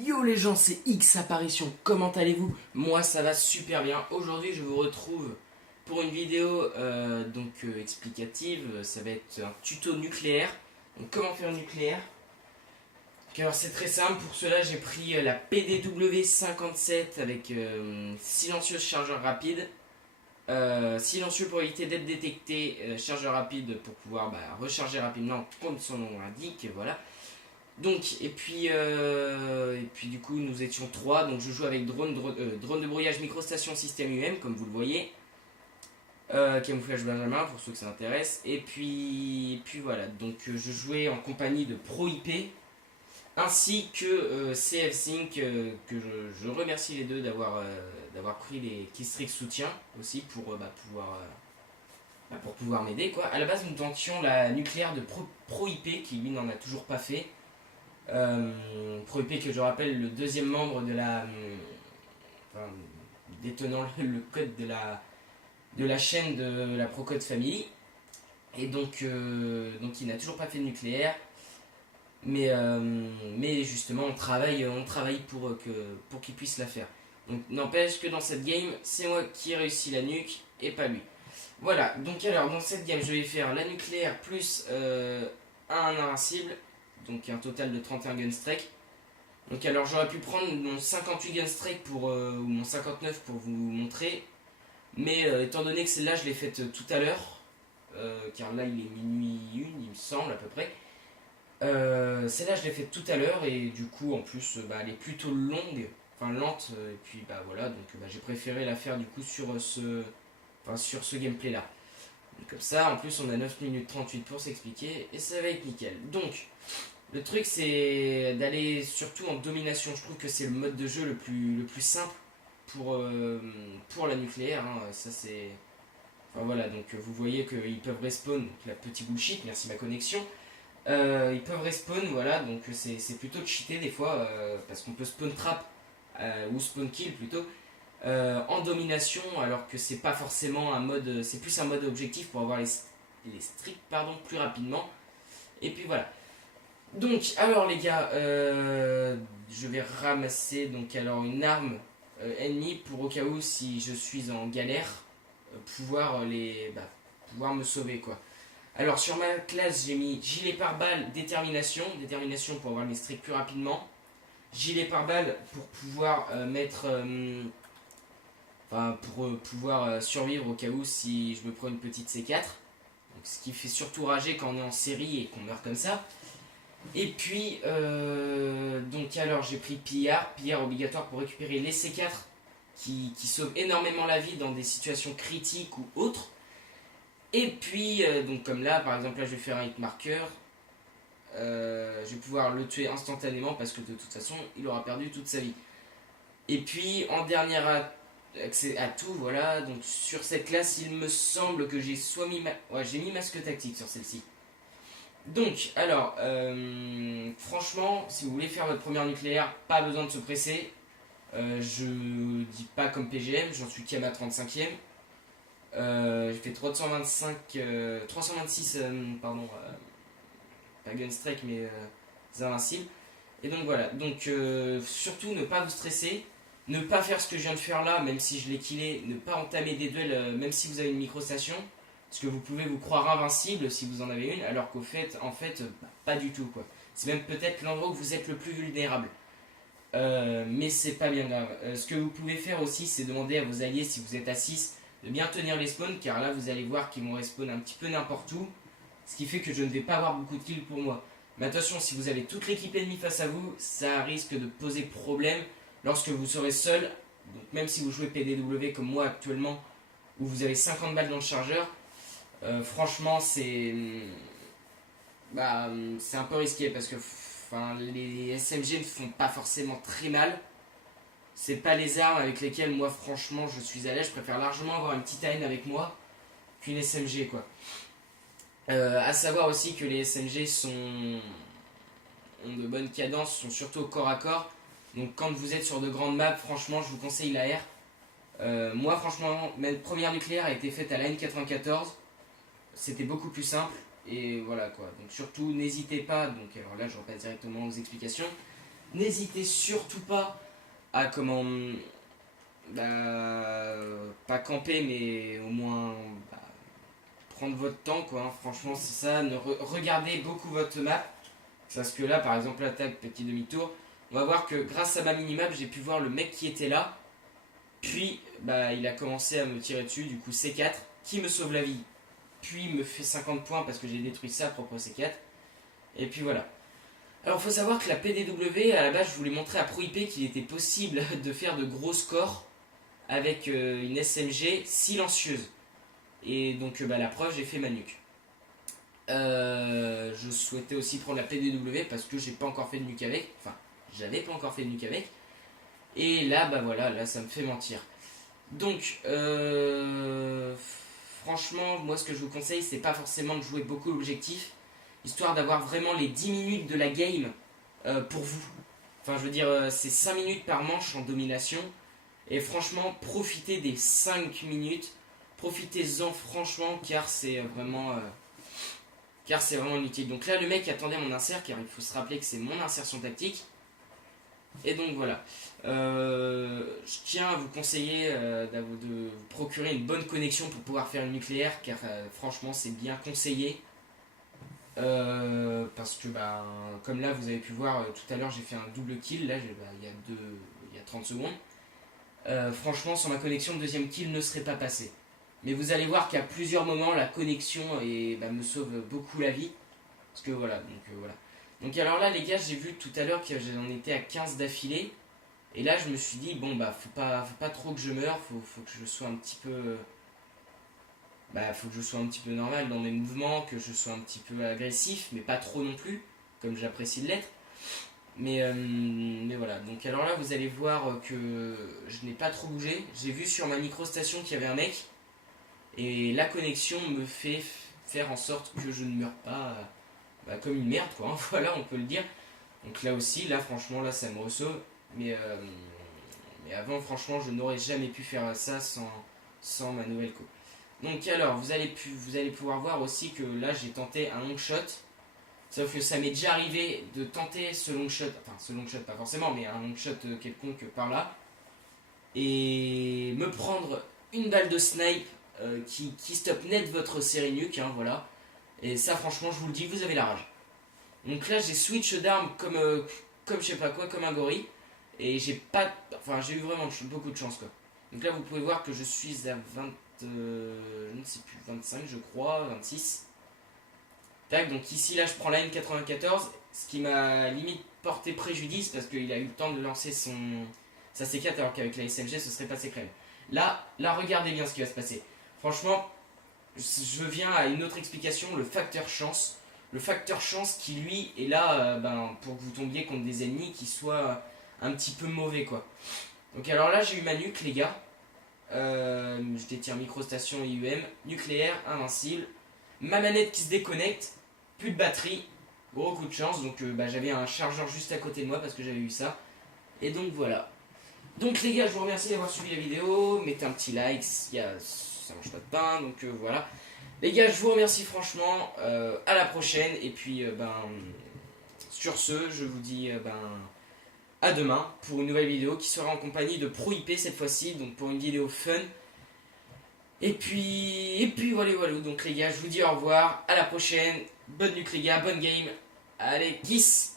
Yo les gens, c'est X Apparition, comment allez-vous? Moi ça va super bien. Aujourd'hui je vous retrouve pour une vidéo explicative. Ça va être un tuto nucléaire. Donc comment faire un nucléaire. Alors c'est très simple, pour cela j'ai pris la PDW57 avec silencieuse chargeur rapide. Silencieux pour éviter d'être détecté, chargeur rapide pour pouvoir recharger rapidement comme son nom l'indique, voilà. Donc, et puis du coup, nous étions trois. Donc, je joue avec drone de brouillage microstation système UM, comme vous le voyez. Camouflage Benjamin, pour ceux que ça intéresse. Et puis voilà. Donc, je jouais en compagnie de ProIP, ainsi que CF Sync, que je remercie les deux d'avoir pris les Keystrix soutien aussi pour pouvoir m'aider, quoi. À la base, nous tentions la nucléaire de ProIP, qui lui n'en a toujours pas fait. ProIP, que je rappelle, le deuxième membre de enfin, détenant le code de la chaîne de la Procode Family. Et donc il n'a toujours pas fait de nucléaire. Mais justement, on travaille pour qu'il puisse la faire. Donc n'empêche que dans cette game, c'est moi qui ai réussi la nuque et pas lui. Voilà, donc alors dans cette game, je vais faire la nucléaire plus un invincible. Donc un total de 31 gunstrike. Donc alors j'aurais pu prendre mon 58 gunstrike ou mon 59 pour vous montrer. Mais étant donné que celle-là je l'ai faite tout à l'heure, car là il est minuit 1 il me semble à peu près. Celle-là je l'ai faite tout à l'heure et du coup en plus elle est plutôt longue, enfin lente. Et puis voilà, donc j'ai préféré la faire du coup sur ce gameplay là. Donc, comme ça en plus on a 9 minutes 38 pour s'expliquer et ça va être nickel. Donc le truc c'est d'aller surtout en domination. Je trouve que c'est le mode de jeu le plus simple pour la nucléaire. Hein. Ça c'est. Enfin voilà, donc vous voyez qu'ils peuvent respawn. Donc, la petite bullshit, merci ma connexion. Ils peuvent respawn, voilà, donc c'est plutôt cheaté des fois, parce qu'on peut spawn trap ou spawn kill plutôt en domination, alors que c'est pas forcément un mode. C'est plus un mode objectif pour avoir les streaks plus rapidement. Et puis voilà. Donc, alors les gars, je vais ramasser donc alors une arme ennemie pour au cas où si je suis en galère, pouvoir pouvoir me sauver quoi. Alors sur ma classe j'ai mis gilet pare-balles détermination pour avoir mes streaks plus rapidement, gilet pare-balles pour pouvoir pour pouvoir survivre au cas où si je me prends une petite C4. Donc, ce qui fait surtout rager quand on est en série et qu'on meurt comme ça. Et puis, donc alors j'ai pris pillard obligatoire pour récupérer les C4 qui sauvent énormément la vie dans des situations critiques ou autres. Et puis, donc comme là, par exemple, là je vais faire un hit marker. Je vais pouvoir le tuer instantanément parce que de toute façon, il aura perdu toute sa vie. Et puis, en dernier accès à tout, voilà, donc sur cette classe, il me semble que j'ai j'ai mis masque tactique sur celle-ci. Donc, alors, franchement, si vous voulez faire votre première nucléaire, pas besoin de se presser. Je dis pas comme PGM, j'en suis qu'à ma 35e. J'ai fait 326, pas gunstrike, mais invincibles. Et donc voilà, donc surtout ne pas vous stresser, ne pas faire ce que je viens de faire là, même si je l'ai killé, ne pas entamer des duels, même si vous avez une microstation. Parce que vous pouvez vous croire invincible si vous en avez une, alors qu'au fait, pas du tout quoi. C'est même peut-être l'endroit où vous êtes le plus vulnérable. Mais c'est pas bien grave. Ce que vous pouvez faire aussi, c'est demander à vos alliés, si vous êtes à 6, de bien tenir les spawns, car là vous allez voir qu'ils vont respawn un petit peu n'importe où. Ce qui fait que je ne vais pas avoir beaucoup de kills pour moi. Mais attention, si vous avez toute l'équipe ennemie face à vous, ça risque de poser problème lorsque vous serez seul. Donc même si vous jouez PDW comme moi actuellement, où vous avez 50 balles dans le chargeur, franchement c'est un peu risqué parce que les SMG ne font pas forcément très mal. C'est pas les armes avec lesquelles moi franchement je suis à l'aise. Je préfère largement avoir une Titan avec moi qu'une SMG quoi. À savoir aussi que les SMG ont de bonnes cadences, sont surtout au corps à corps. Donc quand vous êtes sur de grandes maps, franchement je vous conseille l'AR. Moi franchement, ma première nucléaire a été faite à la N94. C'était beaucoup plus simple. Et voilà quoi. Donc surtout n'hésitez pas. Donc alors là je repasse directement aux explications. n'hésitez surtout pas à comment... Bah, pas camper, mais au moins bah, prendre votre temps, quoi. Hein. Franchement, c'est ça. Regardez beaucoup votre map. Parce que là, par exemple, l'attaque, petit demi-tour, on va voir que grâce à ma minimap, j'ai pu voir le mec qui était là. Puis, bah, il a commencé à me tirer dessus, du coup C4, qui me sauve la vie. Puis me fait 50 points parce que j'ai détruit sa propre C4. Et puis voilà. Alors, il faut savoir que la PDW, à la base, je voulais montrer à ProIP qu'il était possible de faire de gros scores avec une SMG silencieuse. Et donc, bah, la preuve, j'ai fait ma nuque. Je souhaitais aussi prendre la PDW parce que j'ai pas encore fait de nuque avec. Enfin, j'avais pas encore fait de nuque avec. Et là, bah voilà, là, ça me fait mentir. Donc, franchement, moi, ce que je vous conseille, c'est pas forcément de jouer beaucoup l'objectif, histoire d'avoir vraiment les 10 minutes de la game pour vous. Enfin, je veux dire, c'est 5 minutes par manche en domination. Et franchement, profitez des 5 minutes. Profitez-en franchement, car c'est vraiment inutile. Donc là, le mec attendait mon insert, car il faut se rappeler que c'est mon insertion tactique. Et donc voilà. Je tiens à vous conseiller de vous procurer une bonne connexion pour pouvoir faire une nucléaire, car franchement, c'est bien conseillé. Parce que, bah, comme là, vous avez pu voir tout à l'heure, j'ai fait un double kill. Là, bah, il y a 30 secondes. Franchement, sans ma connexion, le deuxième kill ne serait pas passé. Mais vous allez voir qu'à plusieurs moments, la connexion me sauve beaucoup la vie. Parce que voilà, voilà. Donc alors là, les gars, j'ai vu tout à l'heure que j'en étais à 15 d'affilée. Et là, je me suis dit, bon, bah, faut pas trop que je meure, faut que je sois un petit peu... Bah, faut que je sois un petit peu normal dans mes mouvements, que je sois un petit peu agressif, mais pas trop non plus, comme j'apprécie de l'être. Mais voilà, donc alors là vous allez voir que je n'ai pas trop bougé. J'ai vu sur ma micro-station qu'il y avait un mec. Et la connexion me fait faire en sorte que je ne meure pas bah, comme une merde quoi, hein, voilà on peut le dire. Donc là aussi, là franchement là ça me ressauve. Mais avant franchement je n'aurais jamais pu faire ça sans ma nouvelle co. Donc alors vous allez pouvoir voir aussi que là j'ai tenté un long shot. Sauf que ça m'est déjà arrivé de tenter ce long shot, enfin ce long shot pas forcément, mais un long shot quelconque par là, et me prendre une balle de snipe qui stoppe net votre série nuque, hein, voilà. Et ça franchement je vous le dis, vous avez la rage. Donc là j'ai switch d'armes comme je sais pas quoi, comme un gorille, et j'ai eu vraiment beaucoup de chance quoi. Donc là vous pouvez voir que je suis à 20, je ne sais plus, 25 je crois, 26. Tac, donc ici là je prends la N94, ce qui m'a limite porté préjudice parce qu'il a eu le temps de lancer sa C4 alors qu'avec la SMG ce serait passé crème. Là regardez bien ce qui va se passer. Franchement, je viens à une autre explication, le facteur chance. Le facteur chance qui lui est là pour que vous tombiez contre des ennemis qui soient un petit peu mauvais quoi. Donc alors là j'ai eu ma nuque les gars. Je détire microstation IUM, nucléaire, invincible. Ma manette qui se déconnecte. Plus de batterie, gros coup de chance, donc j'avais un chargeur juste à côté de moi parce que j'avais eu ça. Et donc voilà. Donc les gars, je vous remercie d'avoir suivi la vidéo, mettez un petit like, ça mange pas de pain, donc voilà. Les gars, je vous remercie franchement, à la prochaine, et puis sur ce, je vous dis à demain pour une nouvelle vidéo qui sera en compagnie de ProIP cette fois-ci, donc pour une vidéo fun. Et puis voilà, donc les gars, je vous dis au revoir, à la prochaine, bonne nuque les gars, bonne game, allez, kiss.